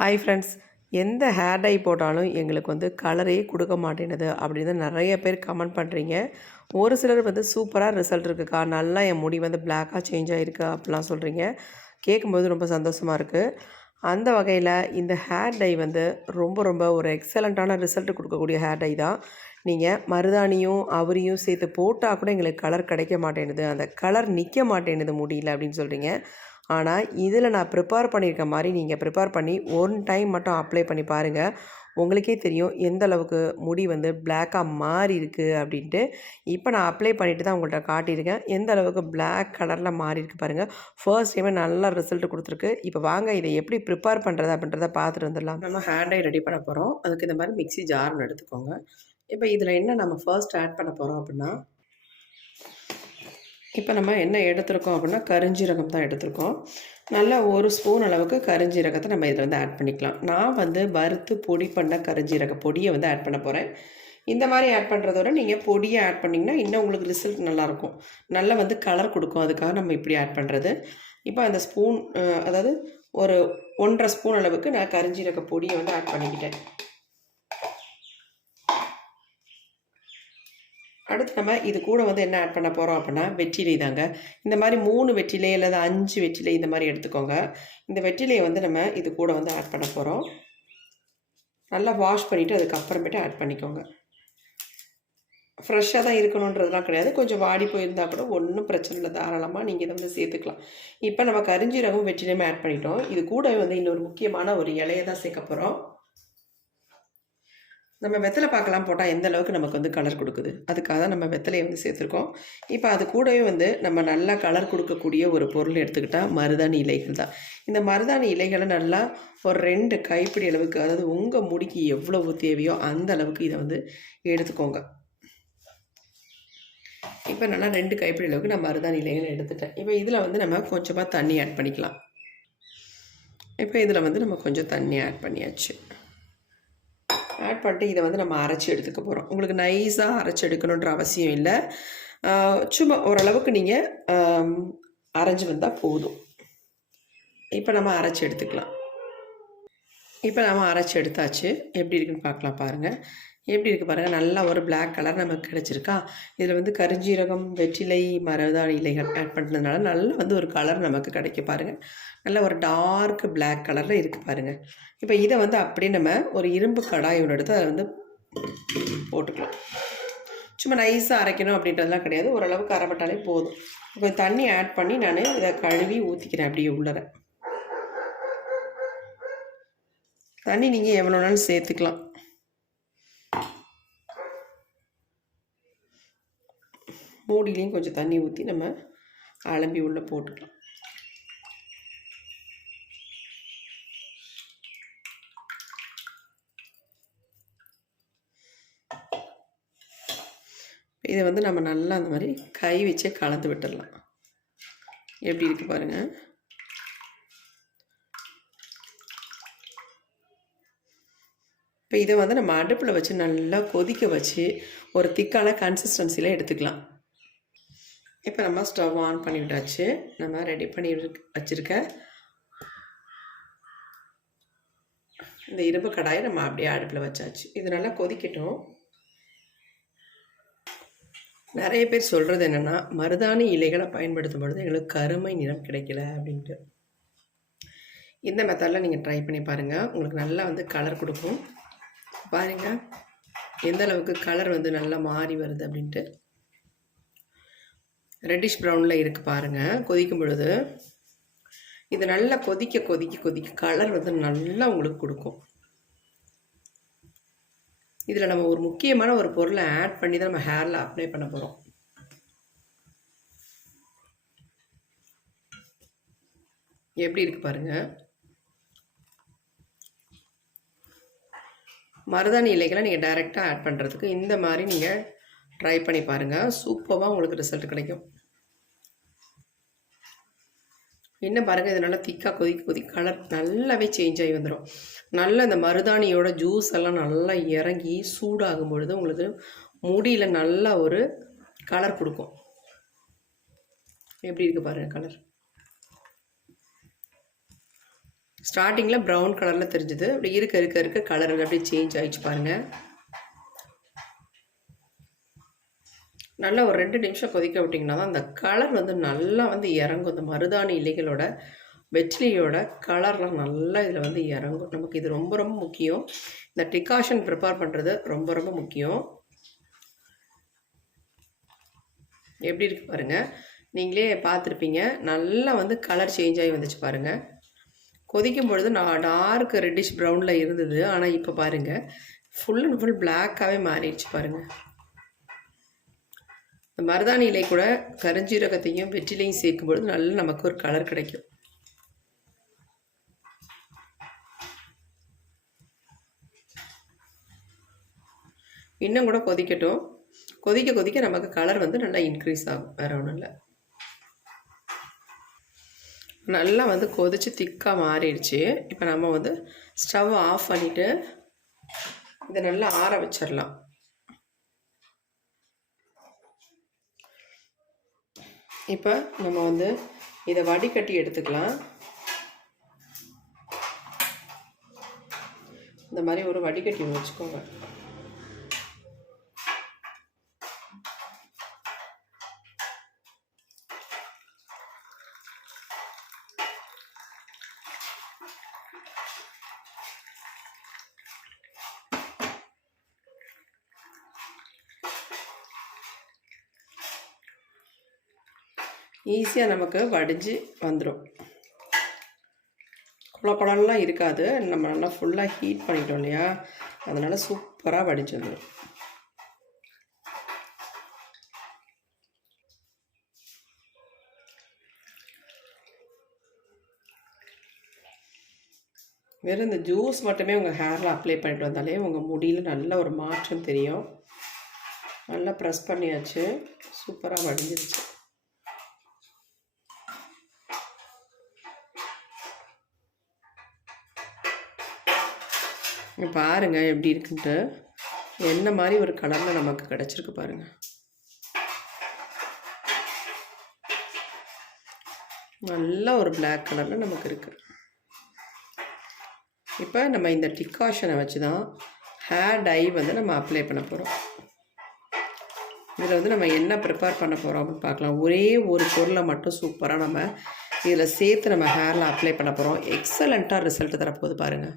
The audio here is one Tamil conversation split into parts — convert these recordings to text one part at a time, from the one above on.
ஹாய் ஃப்ரெண்ட்ஸ், எந்த ஹேர் டை போட்டாலும் எங்களுக்கு வந்து கலரே கொடுக்க மாட்டேனுது அப்படின்னு நிறைய பேர் கமெண்ட் பண்ணுறீங்க. ஒரு சிலர் வந்து சூப்பராக ரிசல்ட் இருக்குக்கா, நல்லா என் முடி வந்து பிளாக்காக சேஞ்ச் ஆகிருக்கு அப்படிலாம் சொல்கிறீங்க. கேட்கும்போது ரொம்ப சந்தோஷமாக இருக்குது. அந்த வகையில் இந்த ஹேர் டை வந்து ரொம்ப ரொம்ப ஒரு எக்ஸலண்ட்டான ரிசல்ட் கொடுக்கக்கூடிய ஹேர் டை தான். நீங்கள் மருதாணியும் அவரியும் சேர்த்து போட்டால் கூட எங்களுக்கு கலர் கிடைக்க மாட்டேனுது, அந்த கலர் நிற்க மாட்டேனுது முடியல அப்படின்னு சொல்கிறீங்க. ஆனால் இதில் நான் ப்ரிப்பேர் பண்ணியிருக்க மாதிரி நீங்கள் ப்ரிப்பேர் பண்ணி ஒன் டைம் மட்டும் அப்ளை பண்ணி பாருங்கள். உங்களுக்கே தெரியும் எந்த அளவுக்கு முடி வந்து பிளாக்காக மாறி இருக்குது அப்படின்ட்டு. இப்போ நான் அப்ளை பண்ணிவிட்டு தான் உங்கள்கிட்ட காட்டியிருக்கேன். எந்த அளவுக்கு பிளாக் கலரில் மாறி இருக்குது பாருங்கள். ஃபர்ஸ்ட் டைமே நல்ல ரிசல்ட் கொடுத்துருக்கு. இப்போ வாங்க இதை எப்படி ப்ரிப்பேர் பண்ணுறது அப்படின்றத பார்த்துட்டு வந்துடலாம். நம்ம ஹேர் டை ரெடி பண்ண போகிறோம். அதுக்கு இந்த மாதிரி மிக்ஸி ஜார்னு எடுத்துக்கோங்க. இப்போ இதில் என்ன நம்ம ஃபர்ஸ்ட் ஆட் பண்ண போகிறோம் அப்படின்னா, இப்போ நம்ம என்ன எடுத்துருக்கோம் அப்படின்னா கருஞ்சீரகம் தான் எடுத்துருக்கோம். நல்லா ஒரு ஸ்பூன் அளவுக்கு கருஞ்சீரகத்தை நம்ம இதில் வந்து ஆட் பண்ணிக்கலாம். நான் வந்து வறுத்து பொடி பண்ண கருஞ்சீரக பொடியை வந்து ஆட் பண்ண போகிறேன். இந்த மாதிரி ஆட் பண்ணுறதோட நீங்கள் பொடியை ஆட் பண்ணிங்கன்னா இன்னும் உங்களுக்கு ரிசல்ட் நல்லாயிருக்கும், நல்லா வந்து கலர் கொடுக்கும். அதுக்காக நம்ம இப்படி ஆட் பண்ணுறது. இப்போ அந்த ஸ்பூன் அதாவது ஒரு 1.5 ஸ்பூன் அளவுக்கு நான் கருஞ்சீரக பொடியை வந்து ஆட் பண்ணிக்கிட்டேன். அடுத்து நம்ம இது கூட வந்து என்ன ஆட் பண்ண போகிறோம் அப்படின்னா வெற்றிலை தாங்க. இந்த மாதிரி 3 வெற்றிலை அல்லது 5 வெற்றிலை இந்த மாதிரி எடுத்துக்கோங்க. இந்த வெற்றிலையை வந்து நம்ம இது கூட வந்து ஆட் பண்ண போகிறோம். நல்லா வாஷ் பண்ணிவிட்டு அதுக்கப்புறமேட்டு ஆட் பண்ணிக்கோங்க. ஃப்ரெஷ்ஷாக தான் இருக்கணுன்றதுலாம் கிடையாது. கொஞ்சம் வாடி போயிருந்தால் கூட ஒன்றும் பிரச்சனை இல்லை, தாராளமாக நீங்கள் இதை வந்து சேர்த்துக்கலாம். இப்போ நம்ம கருஞ்சீரகம் வெற்றிலையுமே ஆட் பண்ணிட்டோம். இது கூட வந்து இன்னொரு முக்கியமான ஒரு இலையை தான் சேர்க்க போகிறோம். நம்ம வெத்தலை பாக்கெல்லாம் போட்டால் எந்த அளவுக்கு நமக்கு வந்து கலர் கொடுக்குது, அதுக்காக தான் நம்ம வெத்தலையை வந்து சேர்த்துருக்கோம். இப்போ அது கூடவே வந்து நம்ம நல்லா கலர் கொடுக்கக்கூடிய ஒரு பொருள் எடுத்துக்கிட்டால் மருதாணி இலைகள் தான். இந்த மருதாணி இலைகளை நல்லா ஒரு 2 கைப்பிடி அளவுக்கு, அதாவது உங்கள் முடிக்கு எவ்வளவு தேவையோ அந்த அளவுக்கு இதை வந்து எடுத்துக்கோங்க. இப்போ நல்லா 2 கைப்பிடி அளவுக்கு நான் மருதாணி இலைகளை எடுத்துட்டேன். இப்போ இதில் வந்து நம்ம கொஞ்சமாக தண்ணி ஆட் பண்ணிக்கலாம். இப்போ இதில் வந்து நம்ம கொஞ்சம் தண்ணி ஆட் பண்ணியாச்சு. ஆட் பண்ணிட்டு இதை வந்து நம்ம அரைச்சி எடுத்துக்க போகிறோம். உங்களுக்கு நைஸாக அரைச்சி எடுக்கணுன்ற அவசியம் இல்லை. சும்மா ஓரளவுக்கு நீங்கள் அரைஞ்சி வந்தால் போதும். இப்போ நம்ம அரைச்சி எடுத்துக்கலாம். இப்போ நம்ம அரைச்சி எடுத்தாச்சு. எப்படி இருக்குன்னு பார்க்கலாம் பாருங்கள். எப்படி இருக்குது பாருங்கள், நல்லா ஒரு பிளாக் கலர் நமக்கு கிடச்சிருக்கா. இதில் வந்து கருஞ்சீரகம், வெற்றிலை, மருதாணி இலைகள் ஆட் பண்ணுறதுனால நல்லா வந்து ஒரு கலர் நமக்கு கிடைக்க பாருங்கள். நல்ல ஒரு டார்க் பிளாக் கலரில் இருக்குது பாருங்கள். இப்போ இதை வந்து அப்படியே நம்ம ஒரு இரும்பு கடாய் ஒன்று எடுத்து அதை வந்து போட்டுக்கலாம். சும்மா நைஸாக அரைக்கணும் அப்படின்றதுலாம் கிடையாது, ஓரளவுக்கு அரைப்பட்டாலே போதும். இப்போ தண்ணி ஆட் பண்ணி நான் இதை கழுவி ஊற்றிக்கிறேன். அப்படியே உள்ளர தண்ணி நீங்கள் எவ்வளோ நாளும் சேர்த்துக்கலாம். மூடிலையும் கொஞ்சம் தண்ணி ஊற்றி நம்ம அலம்பி உள்ளே போட்டுக்கலாம். இதை வந்து நம்ம நல்லா அந்த மாதிரி கை வச்சே கலந்து விட்டுடலாம். எப்படி இருக்குது பாருங்கள். இப்போ இதை வந்து நம்ம அடுப்பில் வச்சு நல்லா கொதிக்க வச்சு ஒரு திக்கான கன்சிஸ்டன்சியில் எடுத்துக்கலாம். இப்போ நம்ம ஸ்டவ் ஆன் பண்ணி விட்டாச்சு. நம்ம ரெடி பண்ணி வச்சுருக்க இந்த இரும்பு கடாயை நம்ம அப்படியே அடுப்பில் வச்சாச்சு. இது நல்லா கொதிக்கட்டும். நிறைய பேர் சொல்கிறது என்னென்னா, மருதாணி இலைகளை பயன்படுத்தும் பொழுது எங்களுக்கு கருமை நிறம் கிடைக்கல அப்படின்ட்டு. இந்த மெத்தடில் நீங்கள் ட்ரை பண்ணி பாருங்கள், உங்களுக்கு நல்லா வந்து கலர் கொடுக்கும். பாருங்கள் எந்த அளவுக்கு கலர் வந்து நல்லா மாறி வருது அப்படின்ட்டு. ரெட்டிஷ் ப்ரௌனில் இருக்குது பாருங்கள் கொதிக்கும் பொழுது. இது நல்லா கொதிக்க கொதிக்க கொதிக்க கலர் வந்து நல்லா உங்களுக்கு கொடுக்கும். இதில் நம்ம ஒரு முக்கியமான ஒரு பொருளை ஆட் பண்ணி தான் நம்ம ஹேரில் அப்ளை பண்ண போகிறோம். எப்படி இருக்குது பாருங்கள். மருதாணி இலைகளை நீங்கள் டைரெக்டாக ஆட் பண்ணுறதுக்கு இந்த மாதிரி நீங்கள் ட்ரை பண்ணி பாருங்கள். சூப்பராக உங்களுக்கு ரிசல்ட் கிடைக்கும். என்ன பாருங்கள், இது நல்லா திக்காக கொதிக்க கொதிக்க கலர் நல்லாவே சேஞ்ச் ஆகி வந்துடும். நல்லா இந்த மருதாணியோட ஜூஸ் எல்லாம் நல்லா இறங்கி சூடாகும் பொழுது உங்களுக்கு முடியில் நல்லா ஒரு கலர் கொடுக்கும். எப்படி இருக்குது பாருங்கள் கலர். ஸ்டார்டிங்கில் ப்ரௌன் கலரில் தெரிஞ்சுது, அப்படி இருக்க கலர் அப்படியே சேஞ்ச் ஆகிடுச்சு பாருங்கள். நல்லா ஒரு 2 நிமிஷம் கொதிக்க விட்டிங்கன்னா தான் அந்த கலர் வந்து நல்லா வந்து இறங்கும். இந்த மருதாணி இலைகளோட வெற்றிலையோட கலர்லாம் நல்லா இதில் வந்து இறங்கும். நமக்கு இது ரொம்ப ரொம்ப முக்கியம். இந்த டிகாஷன் ப்ரிப்பேர் பண்ணுறது ரொம்ப ரொம்ப முக்கியம். எப்படி இருக்கு பாருங்கள், நீங்களே பார்த்துருப்பீங்க. நல்லா வந்து கலர் சேஞ்ச் ஆகி வந்துச்சு பாருங்கள். கொதிக்கும் பொழுது டார்க் ரெட்டிஷ் ப்ரௌனில் இருந்தது, ஆனால் இப்போ பாருங்கள் ஃபுல் அண்ட் ஃபுல் பிளாக்காகவே மாறிடுச்சு பாருங்கள். இந்த மருதாணி இலை கூட கருஞ்சீரகத்தையும் வெற்றிலையும் சேர்க்கும்பொழுது நல்லா நமக்கு ஒரு கலர் கிடைக்கும். இன்னும் கூட கொதிக்கட்டும். கொதிக்க கொதிக்க நமக்கு கலர் வந்து நல்லா இன்க்ரீஸ் ஆகும், வேறு ஒன்றும் இல்லை. நல்லா வந்து கொதித்து திக்காக மாறிடுச்சு. இப்போ நம்ம வந்து ஸ்டவ் ஆஃப் பண்ணிவிட்டு இதை நல்லா ஆற வச்சிடலாம். இப்போ நம்ம வந்து இதை வடிகட்டி எடுத்துக்கலாம். இந்த மாதிரி ஒரு வடிகட்டி வச்சுக்கோங்க. ஈஸியாக நமக்கு வடிஞ்சு வந்துடும். குழப்படலாம் இருக்காது. நம்ம நல்லா ஃபுல்லாக ஹீட் பண்ணிட்டோம் இல்லையா, அதனால் சூப்பராக வடிஞ்சு வந்துடும். வெறும் இந்த ஜூஸ் மட்டுமே உங்கள் ஹேரில் அப்ளை பண்ணிட்டு வந்தாலே உங்கள் முடியில் நல்ல ஒரு மாற்றம் தெரியும். நல்லா ப்ரெஸ் பண்ணியாச்சு, சூப்பராக வடிஞ்சிருச்சு. பாருங்கள் எப்படி இருக்குன்ட்டு, என்ன மாதிரி ஒரு கலரில் நமக்கு கிடச்சிருக்கு பாருங்கள். நல்ல ஒரு பிளாக் கலரில் நமக்கு இருக்குது. இப்போ நம்ம இந்த டிகாஷனை வச்சு தான் ஹேர் டை வந்து நம்ம அப்ளை பண்ண போகிறோம். இதில் வந்து நம்ம என்ன ப்ரிப்பேர் பண்ண போகிறோம் அப்படின்னு பார்க்கலாம். ஒரே ஒரு பொருளை மட்டும் சூப்பராக நம்ம இதில் சேர்த்து நம்ம ஹேரில் அப்ளை பண்ண போகிறோம். எக்ஸலண்ட்டாக ரிசல்ட் தரப்போகுது பாருங்கள்.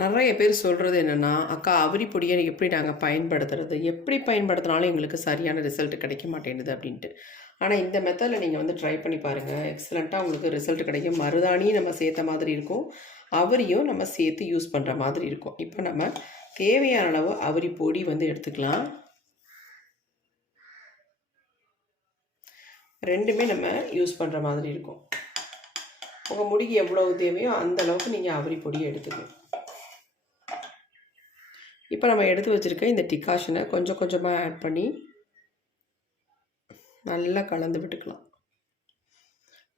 நிறைய பேர் சொல்கிறது என்னென்னா, அக்கா அவுரி பொடியை எப்படி நாங்கள் பயன்படுத்துறது, எப்படி பயன்படுத்தினாலும் எங்களுக்கு சரியான ரிசல்ட் கிடைக்க மாட்டேங்குது அப்படின்ட்டு. ஆனால் இந்த மெத்தடில் நீங்கள் வந்து ட்ரை பண்ணி பாருங்கள், எக்ஸலண்ட்டாக உங்களுக்கு ரிசல்ட் கிடைக்கும். மருதாணியும் நம்ம சேர்த்த மாதிரி இருக்கும், அவரியும் நம்ம சேர்த்து யூஸ் பண்ணுற மாதிரி இருக்கும். இப்போ நம்ம தேவையான அளவு அவுரி பொடி வந்து எடுத்துக்கலாம். ரெண்டுமே நம்ம யூஸ் பண்ணுற மாதிரி இருக்கும். உங்கள் முடிக்கு எவ்வளவு தேவையோ அந்த அளவுக்கு நீங்கள் அவுரி பொடியை எடுத்துக்கணும். இப்போ நம்ம எடுத்து வச்சுருக்க இந்த டிகாஷனை கொஞ்சம் கொஞ்சமாக ஆட் பண்ணி நல்லா கலந்து விட்டுக்கலாம்.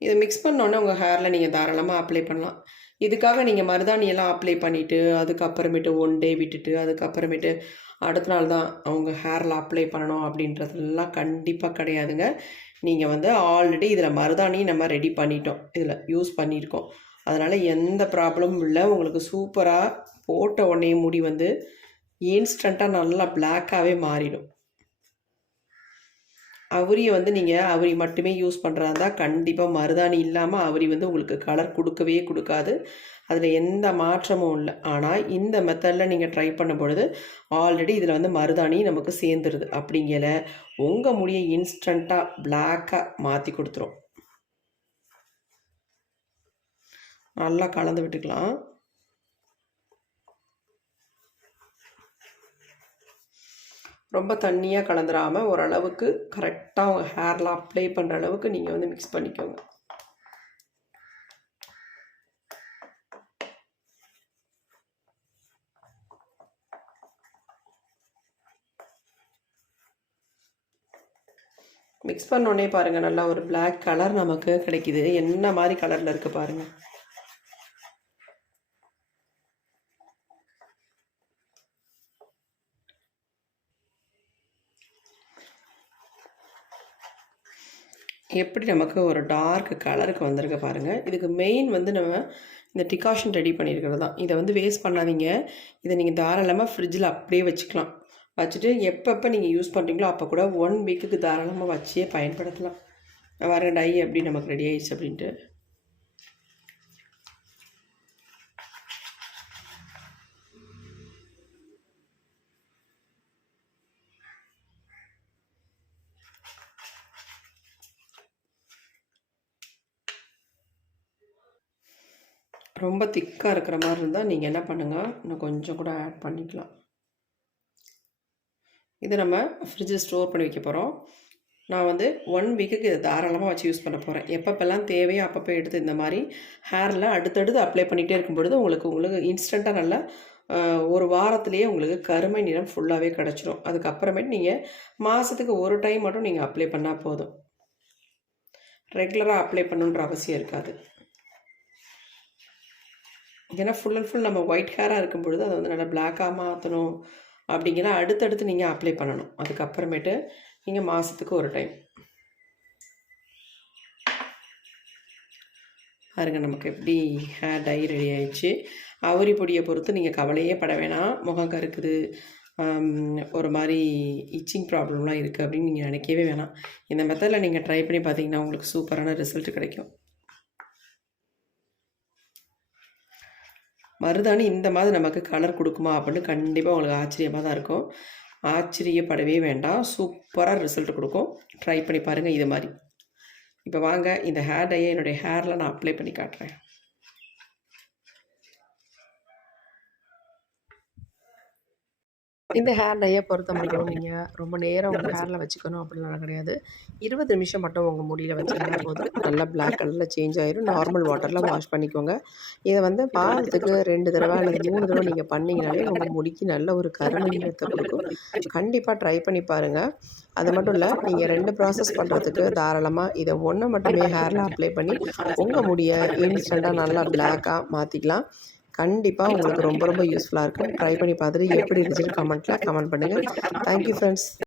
இதை மிக்ஸ் பண்ணோன்னே உங்கள் ஹேரில் நீங்கள் தாராளமாக அப்ளை பண்ணலாம். இதுக்காக நீங்கள் மருதாணியெல்லாம் அப்ளை பண்ணிவிட்டு அதுக்கப்புறமேட்டு 1 டே விட்டுட்டு அதுக்கப்புறமேட்டு அடுத்த நாள் தான் அவங்க ஹேரில் அப்ளை பண்ணணும் அப்படின்றதுலாம் கண்டிப்பாக கிடையாதுங்க. நீங்கள் வந்து ஆல்ரெடி இதில் மருதாணி நம்ம ரெடி பண்ணிட்டோம், இதில் யூஸ் பண்ணியிருக்கோம். அதனால் எந்த ப்ராப்ளமும் இல்லை. உங்களுக்கு சூப்பராக போட்ட உடனே முடி வந்து இன்ஸ்டண்ட்டாக நல்லா பிளாக்காகவே மாறிடும். அவுரியை வந்து நீங்கள் அவுரி மட்டுமே யூஸ் பண்ணுறதா இருந்தால் கண்டிப்பாக மருதாணி இல்லாமல் அவுரி வந்து உங்களுக்கு கலர் கொடுக்கவே கொடுக்காது. அதில் எந்த மாற்றமும் இல்லை. ஆனால் இந்த மெத்தடில் நீங்கள் ட்ரை பண்ணும் பொழுது ஆல்ரெடி இதில் வந்து மருதாணி நமக்கு சேர்ந்துருது. அப்படிங்கல உங்கள் முடியை இன்ஸ்டண்ட்டாக பிளாக்காக மாற்றி கொடுத்துரும். நல்லா கலந்து விட்டுக்கலாம். ரொம்ப தண்ணியாக கலந்துடாமல் ஓரளவுக்கு கரெக்டாக உங்கள் ஹேரில் அப்ளை பண்ணுற அளவுக்கு நீங்கள் வந்து மிக்ஸ் பண்ணிக்கோங்க. மிக்ஸ் பண்ணோடனே பாருங்கள் நல்லா ஒரு பிளாக் கலர் நமக்கு கிடைக்கிது. என்ன மாதிரி கலரில் இருக்குது பாருங்கள். எப்படி நமக்கு ஒரு டார்க் கலருக்கு வந்திருக்கு பாருங்கள். இதுக்கு மெயின் வந்து நம்ம இந்த டிகாஷன் ரெடி பண்ணியிருக்கிறது தான். இதை வந்து வேஸ்ட் பண்ணாதீங்க. இதை நீங்கள் தாராளமாக ஃப்ரிட்ஜில் அப்படியே வச்சுக்கலாம். வச்சுட்டு எப்பப்போ நீங்கள் யூஸ் பண்ணுறீங்களோ அப்போ கூட 1 வீக்குக்கு தாராளமாக வச்சே பயன்படுத்தலாம். வர டை எப்படி நமக்கு ரெடி ஆயிடுச்சு அப்படின்ட்டு. ரொம்ப திக்காக இருக்கிற மாதிரி இருந்தால் நீங்கள் என்ன பண்ணுங்கள், இன்னும் கொஞ்சம் கூட ஆட் பண்ணிக்கலாம். இதை நம்ம ஃப்ரிட்ஜில் ஸ்டோர் பண்ணி வைக்க போகிறோம். நான் வந்து 1 வீக்குக்கு இதை தாராளமாக வச்சு யூஸ் பண்ண போகிறேன். எப்பப்பெல்லாம் தேவையோ அப்பப்போ எடுத்து இந்த மாதிரி ஹேரில் அடுத்தடுத்து அப்ளை பண்ணிகிட்டே இருக்கும் பொழுது உங்களுக்கு இன்ஸ்டண்ட்டாக நல்லா ஒரு வாரத்துலேயே உங்களுக்கு கருமை நிறம் ஃபுல்லாகவே கிடச்சிரும். அதுக்கப்புறமேட்டு நீங்கள் மாதத்துக்கு ஒரு டைம் மட்டும் நீங்கள் அப்ளை பண்ணால் போதும். ரெகுலராக அப்ளை பண்ணணுன்ற அவசியம் இருக்காது. ஏன்னா ஃபுல் அண்ட் ஃபுல் நம்ம ஒயிட் ஹேராக இருக்கும் பொழுது அதை வந்து நல்லா பிளாக்காக மாற்றணும் அப்படிங்கிற அடுத்தடுத்து நீங்கள் அப்ளை பண்ணணும். அதுக்கப்புறமேட்டு நீங்கள் மாதத்துக்கு ஒரு டைம் பாருங்க நமக்கு எப்படி ஹேர் டை ரெடி ஆயிடுச்சு. அவுரி பொடியை பொறுத்து நீங்கள் கவலையே பட வேணாம். முகம் கருக்குது, ஒரு மாதிரி இச்சிங் ப்ராப்ளம்லாம் இருக்குது அப்படின்னு நீங்கள் நினைக்கவே வேணாம். இந்த மெத்தடில் நீங்கள் ட்ரை பண்ணி பார்த்தீங்கன்னா உங்களுக்கு சூப்பரான ரிசல்ட் கிடைக்கும். மருதாணி இந்த மாதிரி நமக்கு கலர் கொடுக்குமா அப்படின்னு கண்டிப்பாக உங்களுக்கு ஆச்சரியமாக தான் இருக்கும். ஆச்சரியப்படவே வேண்டாம், சூப்பராக ரிசல்ட் கொடுக்கும். ட்ரை பண்ணி பாருங்கள் இது மாதிரி. இப்போ வாங்க இந்த ஹேர் டையை என்னுடைய ஹேரில் நான் அப்ளை பண்ணி காட்டுறேன். இந்த ஹேர் டையை பொறுத்த முடியும் நீங்கள் ரொம்ப நேரம் உங்கள் ஹேரில் வச்சுக்கணும் அப்படின்லாம் கிடையாது. 20 நிமிஷம் மட்டும் உங்கள் முடியில் வச்சுக்கிட்டா போது நல்லா பிளாக் கலரில் சேஞ்ச் ஆயிரும். நார்மல் வாட்டரில் வாஷ் பண்ணிக்கோங்க. இதை வந்து வாரத்துக்கு 2 தடவை அல்லது 3 தடவை நீங்கள் பண்ணிங்கனாலே உங்கள் முடிக்கு நல்ல ஒரு கருமை நிறத்தை கொடுக்கும். கண்டிப்பாக ட்ரை பண்ணி பாருங்கள். அது மட்டும் இல்லை, நீங்கள் 2 ப்ராசஸ் பண்ணுறதுக்கு தாராளமாக இதை ஒன்று மட்டுமே ஹேரில் அப்ளை பண்ணி உங்கள் முடியை இன்ஸ்டண்ட்டாக நல்லா பிளாக்காக மாற்றிக்கலாம். கண்டிப்பாக உங்களுக்கு ரொம்ப ரொம்ப யூஸ்ஃபுல்லாக இருக்கும். ட்ரை பண்ணி பார்த்துட்டு எப்படி இருந்துச்சுன்னு கமெண்ட் பண்ணுங்கள். Thank you friends.